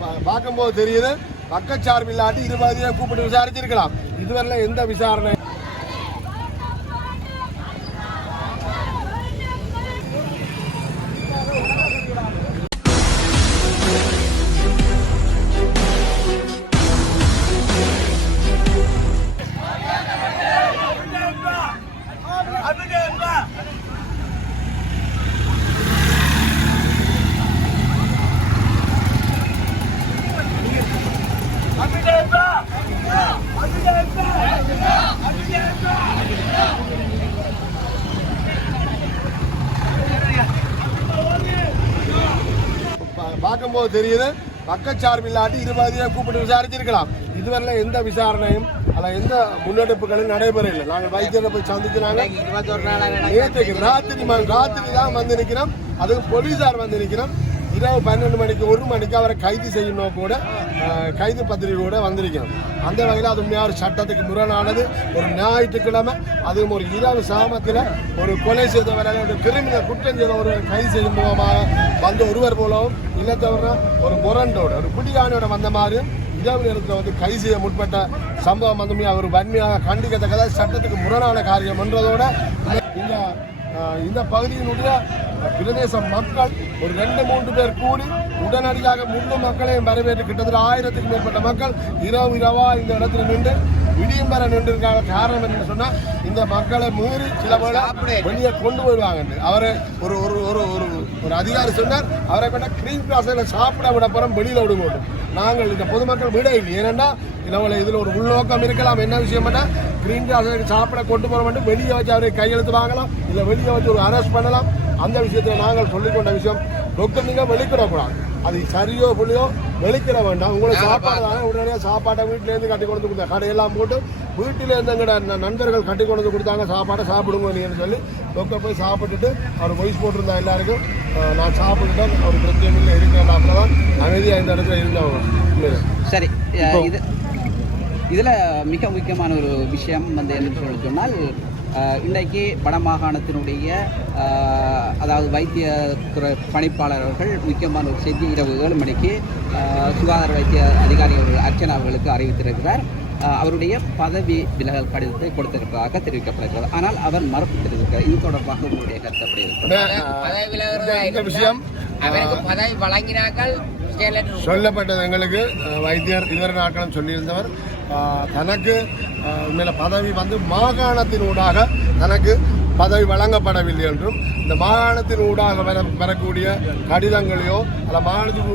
பார்க்கும் பார்க்கும்போது தெரியுது பக்கச்சார்பு இல்லாட்டி இருபது கூப்பிட்டு விசாரிச்சிருக்கலாம். இதுவரையில எந்த விசாரணை பார்க்கும்போது தெரியுது பக்கச்சார்பு இல்லாட்டி இருபது கூப்பிட்டு விசாரிச்சிருக்கலாம். இதுவரையில எந்த விசாரணையும் அல்ல எந்த முன்னெடுப்புகளும் நடைபெறவில்லை. நாங்கள் வைத்தியரை போய் சந்திக்கிறாங்க. நேற்றுக்கு ராத்திரி ராத்திரி தான் வந்து நிற்கிறோம். அதுக்கு போலீஸார் வந்து நிற்கிறோம். இரவு பன்னெண்டு மணிக்கு ஒரு மணிக்கு அவரை கைது செய்யணும் கூட கைது பத்திரிகை கூட வந்திருக்கிறோம் அந்த வகையில் அது உண்மையாக ஒரு சட்டத்துக்கு முரணானது. ஒரு ஞாயிற்றுக்கிழமை அதுவும் ஒரு இரவு சாமத்தில் ஒரு கொலை செய்தவரை ஒரு கிரிமினல் குற்றம் செய்த ஒரு கைது செய்யும் மூலமாக வந்த ஒருவர் போலவும் இல்லை தவிர ஒரு முரண்டோட ஒரு குடியானோட வந்த மாதிரியும் இரவு நேரத்தில் வந்து கைது செய்ய முற்பட்ட சம்பவம் வந்து அவர் வன்மையாக கண்டிக்கத்தக்கதாக சட்டத்துக்கு முரணான காரியம் என்றதோட இந்த இந்த பகுதியினுடைய பிரதேச மக்கள் ஒரு ரெண்டு மூன்று பேர் கூடி உடனடியாக முழு மக்களையும் வரவேற்று கிட்டத்தட்ட ஆயிரத்துக்கு மேற்பட்ட மக்கள் இரவு இரவா இந்த இடத்துல நின்று விடியும் பெற நின்றிருக்காங்க. காரணம் என்னன்னு சொன்னா இந்த மக்களை மீறி சில வெளியே கொண்டு போயிடுவாங்க அவரை ஒரு ஒரு ஒரு ஒரு ஒரு அதிகாரி சொன்னார் அவரை கொண்ட கிரீம் கிளாஸில் சாப்பிட விட போறோம் வெளியில விட நாங்கள் இந்த பொதுமக்கள் விட இல்லை. ஏனென்றா நம்மளை இதில் ஒரு உள்நோக்கம் இருக்கலாம். என்ன விஷயம்னா கிரீன் கிளாஸ் சாப்பிட கொண்டு போற வேண்டும் வெளியே வச்சு அவரை கையெழுத்து வாங்கலாம் இல்லை வெளியே வச்சு ஒரு அரெஸ்ட் பண்ணலாம். அந்த விஷயத்தில் நாங்கள் சொல்லிக்கொண்ட விஷயம் டாக்டர் நீங்கள் வெளிக்கிடக்கூடாது அது சரியோ புள்ளியோ வெளிக்கிட வேண்டாம். உங்களை சாப்பாடு தானே உடனடியாக சாப்பாட்டை வீட்டிலேருந்து கட்டி கொண்டு கொடுத்தா கடையெல்லாம் போட்டு வீட்டிலேருந்து எங்கட ந- நண்பர்கள் கட்டி கொண்டு கொடுத்தாங்க சாப்பாடை சாப்பிடுங்க நீங்கன்னு சொல்லி டாக்டர் போய் சாப்பிட்டுட்டு அவர் வயசு போட்டிருந்தா எல்லாருக்கும் நான் சாப்பிட்டுட்டேன். ஒரு பிரச்சனை இல்லை இருக்கிறேன் அப்படின்னா தான். அமைதியாக இந்த இடத்துல இருந்தவங்க. சரி இது இதில் மிக முக்கியமான ஒரு விஷயம் வந்து என்ன சொல்லி சொன்னால் இன்றைக்கு வடமாகாணத்தினுடைய அதாவது வைத்திய துறை பணிப்பாளர் அவர்கள் முக்கியமான ஒரு செய்தி இரவு ஏழு மணிக்கு சுகாதார வைத்திய அதிகாரி அர்ச்சனா அவர்களுக்கு அறிவித்திருக்கிறார். அவருடைய பதவி விலகல் கடிதத்தை கொடுத்திருப்பதாக தெரிவிக்கப்படுகிறது. ஆனால் அவர் மறுப்பு தெரிவிக்கிறார் இது தொடர்பாக உங்களுடைய கருத்து விஷயம் அவருக்கு பதவி வழங்கினார்கள் சொல்லப்பட்டது எங்களுக்கு வைத்தியர் இதுவரை நாட்களும் சொல்லியிருந்தவர். தனக்கு உண்மையில பதவி வந்து மாகாணத்தினூடாக தனக்கு பதவி வழங்கப்படவில்லை என்றும் இந்த மாகாணத்தின் ஊடாக வர வரக்கூடிய கடிதங்களையோ அல்ல மாகாணத்தின்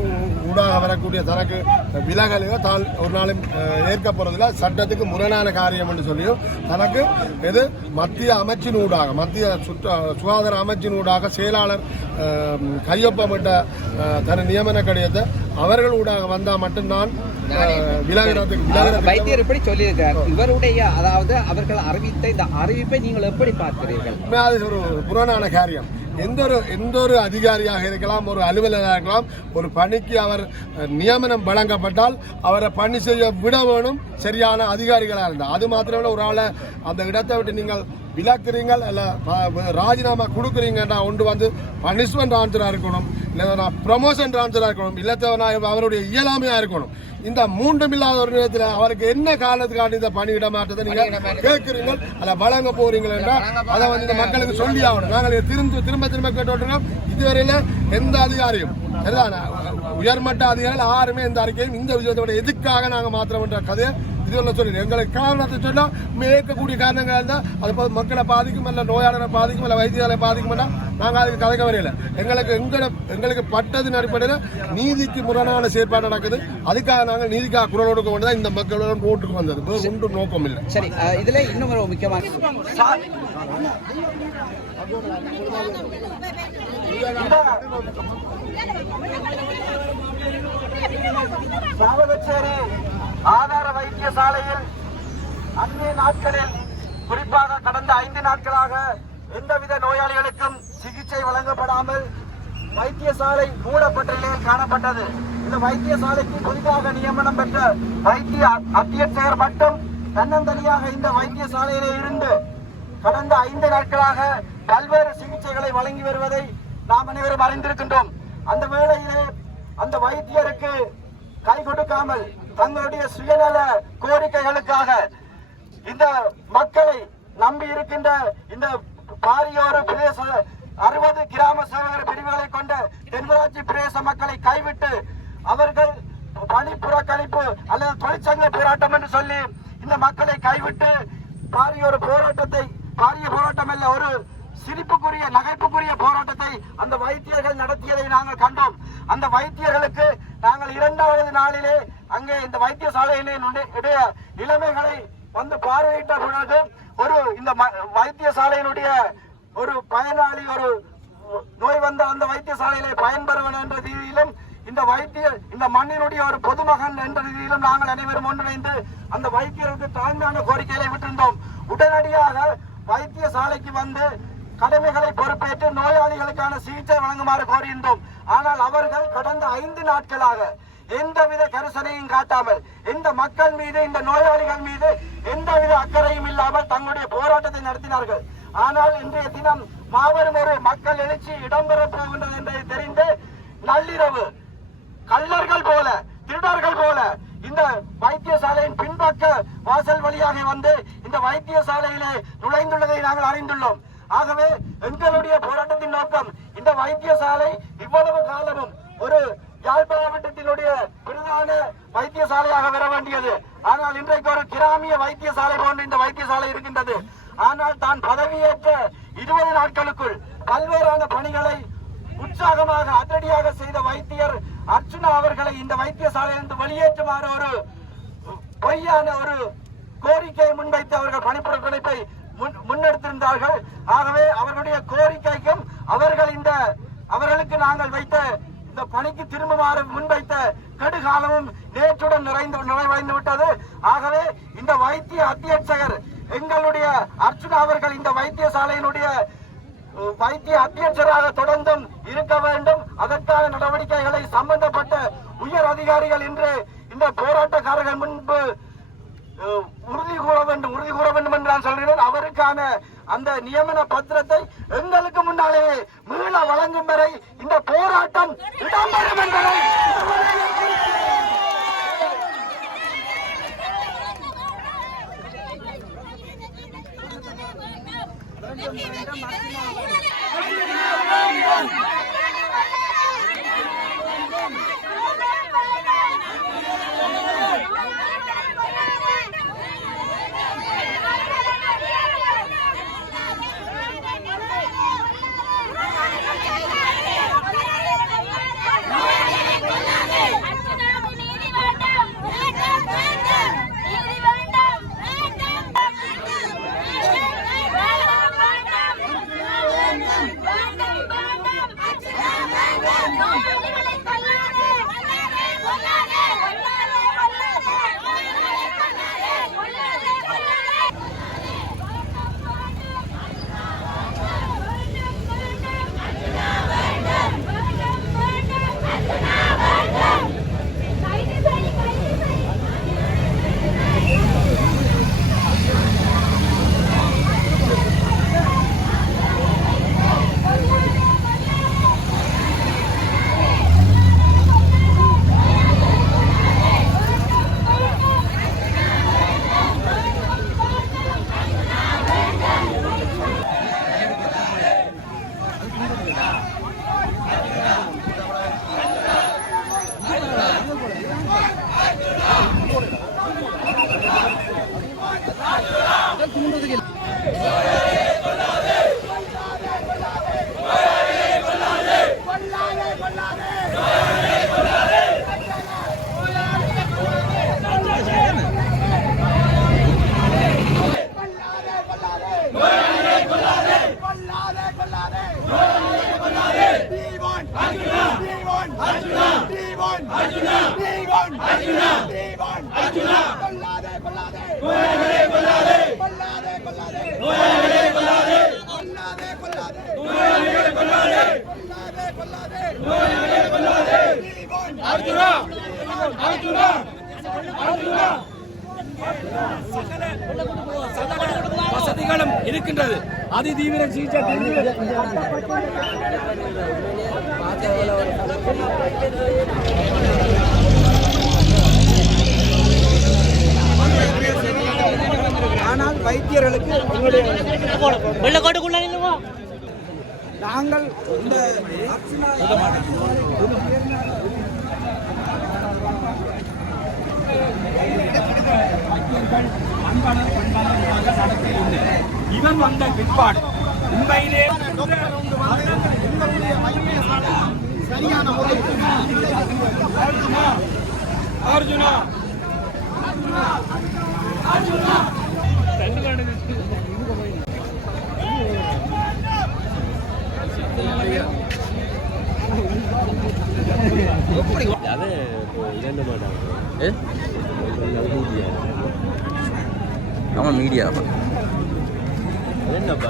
ஊடாக வரக்கூடிய தனக்கு விலகலையோ தான் ஒரு நாளும் ஏற்க சட்டத்துக்கு முரணான காரியம் என்று சொல்லியும் தனக்கு எது மத்திய அமைச்சின் ஊடாக மத்திய சுற்ற சுகாதார அமைச்சின் ஊடாக செயலாளர் கையொப்பமிட்ட தன் நியமன கடிதத்தை அவர்கள் ஊடாக வந்தால் மட்டும்தான் வைத்தியர் எப்படி சொல்லியிருக்கிறார் இவருடைய அதாவது அவர்கள் அறிவித்த இந்த அறிவிப்பை நீங்கள் எப்படி பார்க்கிறீர்கள்? அது ஒரு புராணான காரியம். எந்த ஒரு எந்த ஒரு அதிகாரியாக இருக்கலாம் ஒரு அலுவலராக இருக்கலாம் ஒரு பணிக்கு அவர் நியமனம் வழங்கப்பட்டால் அவரை பணி செய்ய விட வேணும். சரியான அதிகாரிகளாக இருந்தால். அது மாத்திரமல்ல ஒரு ஆளை அந்த இடத்தை விட்டு நீங்கள் விலக்குறீங்கள் அல்ல ப- ராஜினாமா கொடுக்குறீங்கன்னா ஒன்று வந்து பனிஷ்மெண்ட் ஆன்சராக இருக்கணும் இல்லை ப்ரமோஷன் ஆன்சராக இருக்கணும் இல்லை அவருடைய இயலாமையாக இருக்கணும். இந்த மூன்றும் இல்லாத ஒரு நேரத்தில் அவருக்கு என்ன காரணத்துக்கான இந்த பணியிட மாற்றத்தை நீங்க கேட்குறீங்க அல்ல வழங்க போறீங்களா அதை வந்து இந்த மக்களுக்கு சொல்லி ஆகணும் நாங்கள் திரும்ப திரும்ப திரும்ப கேட்டுருக்கோம் இதுவரையில எந்த அதிகாரியும் உயர்மட்ட அதிகாரிகள் யாருமே எந்த அறிக்கையும் இந்த விஷயத்தோட எதுக்காக நாங்கள் மாத்திரம்ன்ற கதையை இதுவெல்லாம் சொல்லி எங்களுக்கு காரணத்தை சொன்னால் மேற்கக்கூடிய காரணங்கள் இருந்தால் அது பா- மக்களை பாதிக்கும் இல்லை நோயாளரை பாதிக்கும் இல்லை வைத்தியாலை பாதிக்கும்னா நாங்கள் அதுக்கு கதைக்க வரையில எங்களுக்கு எங்களை எங்களுக்கு பட்டதின் அடிப்படையில் நீதிக்கு முரணான செயற்பாடு நடக்குது. அதுக்காக நாங்கள் நீதிக்காக குரல் கொடுக்க வேண்டியதான் இந்த மக்களோட ரோட்டுக்கு வந்தது. ஒன்றும் நோக்கம் இல்லை சரி இதில் இன்னும் முக்கியமான சாவகச்சேரி ஆதார வைத்தியசாலையில் அந்நிய நாட்களில் குறிப்பாக கடந்த ஐந்து நாட்களாக எந்தவித நோயாளிகளுக்கும் சிகிச்சை வழங்கப்படாமல் வைத்தியசாலை மூடப்பட்ட நிலையில் காணப்பட்டது. இந்த வைத்தியசாலைக்கு புதிதாக நியமனம் பெற்ற வைத்திய அத்தியட்சகர் மட்டும் தன்னந்தனியாக இந்த வைத்தியசாலையிலே இருந்து கடந்த ஐந்து நாட்களாக பல்வேறு சிகிச்சைகளை வழங்கி வருவதை நாம் அனைவரும் அறிந்திருக்கின்றோம். அந்த வேளையிலே அந்த வைத்தியருக்கு கை கொடுக்காமல் தங்களுடைய சுயநல கோரிக்கைகளுக்காக இந்த மக்களை நம்பி இருக்கின்ற இந்த பாரியோர பிரதேச அறுபது கிராம சேவகர் பிரிவுகளை கொண்ட தென்மராட்சி பிரதேச மக்களை கைவிட்டு அவர்கள் பணி புறக்கணிப்பு அல்லது தொழிற்சங்க போராட்டம் என்று சொல்லி இந்த மக்களை கைவிட்டு பாரியோர போராட்டத்தை பாரிய போராட்டம் அல்ல ஒரு சிரிப்புக்குரிய நகைப்புக்குரிய போராட்டத்தை அந்த வைத்தியர்கள் நடத்தியதை நாங்கள் கண்டோம். அந்த வைத்தியர்களுக்கு நாங்கள் இரண்டாவது நாளிலே அங்கே இந்த வைத்தியசாலையிலே நிலைமைகளை வந்து பார்வையிட்ட பொழுது ஒரு இந்த ம- வைத்தியசாலையினுடைய ஒரு பயனாளி ஒரு நோய் வந்த அந்த வைத்தியசாலையிலே பயன்பெறுவன் என்ற ரீதியிலும் இந்த வைத்திய இந்த மண்ணினுடைய ஒரு பொதுமகன் என்ற ரீதியிலும் நாங்கள் அனைவரும் ஒன்றிணைந்து அந்த வைத்தியருக்கு தாழ்மையான கோரிக்கைகளை விட்டிருந்தோம். உடனடியாக வைத்தியசாலைக்கு வந்து கடமைகளை பொறுப்பேற்று நோயாளிகளுக்கான சிகிச்சை வழங்குமாறு கோரியிருந்தோம் ஆனால் அவர்கள் கடந்த ஐந்து நாட்களாக எந்தவித கரிசனையும் காட்டாமல் இந்த மக்கள் மீது இந்த நோயாளிகள் மீது எந்தவித அக்கறையும் இல்லாமல் தங்களுடைய போராட்டத்தை நடத்தினார்கள். ஆனால் இன்றைய தினம் மாபெரும் ஒரு மக்கள் எழுச்சி இடம்பெறப் போகின்றது என்பதை தெரிந்து நள்ளிரவு கள்ளர்கள் போல திருடர்கள் போல இந்த வைத்தியசாலையின் பின்பக்க வாசல் வழியாக வந்து இந்த வைத்தியசாலையிலே நுழைந்துள்ளதை நாங்கள் அறிந்துள்ளோம். ஆகவே எங்களுடைய போராட்டத்தின் நோக்கம் இந்த வைத்தியசாலை இவ்வளவு காலமும் ஒரு யாழ் மாவட்டத்தினுடைய பிரதான வைத்தியசாலையாக வர வேண்டியது. ஆனால் இன்றைக்கு ஒரு கிராமிய வைத்தியசாலை போன்ற இந்த வைத்தியசாலை இருக்கின்றது. ஆனால் தான் பதவியேற்ற இருபது நாட்களுக்குள் பல்வேறான பணிகளை உற்சாகமாக அதிரடியாக செய்த வைத்தியர் அர்ச்சுனா அவர்களை இந்த வைத்தியசாலையிலிருந்து வெளியேற்றுமாறு ஒரு பொய்யான ஒரு கோரிக்கையை முன்வைத்து அவர்கள் பணிப்புறக்கணிப்பை முன்- முன்னெடுத்திருந்தார்கள். ஆகவே அவர்களுடைய கோரிக்கைக்கும் அவர்கள் இந்த அவர்களுக்கு நாங்கள் வைத்த இந்த பணிக்கு திரும்புமாறு முன்வைத்த கடுகாலமும் நேற்றுடன் நிறைந்து நிறைவடைந்து விட்டது. ஆகவே இந்த வைத்திய அத்தியட்சகர் எங்களுடைய அர்ச்சுனா அவர்கள் இந்த வைத்தியசாலையினுடைய வைத்திய அத்தியட்சராக தொடர்ந்தும் இருக்க வேண்டும். அதற்கான நடவடிக்கைகளை சம்பந்தப்பட்ட உயர் அதிகாரிகள் இன்று இந்த போராட்டக்காரர்கள் முன்பு உறுதி கூற வேண்டும் உறுதி கூற வேண்டும் என்று நான் சொல்கிறேன். அவருக்கான அந்த நியமன பத்திரத்தை எங்களுக்கு முன்னாலே மீள வழங்கும் வரை இந்த போராட்டம் இடம்பெறும் என்பதை வசதிகளும் இருக்கின்றது. அதிதீவிர சிகிச்சை ஆனால் வைத்தியர்களுக்கு நாங்கள் இந்த இவர் வந்த பிற்பாடு. உண்மையிலே அர்ஜுனா. நம்ம மீடியா என்னப்பா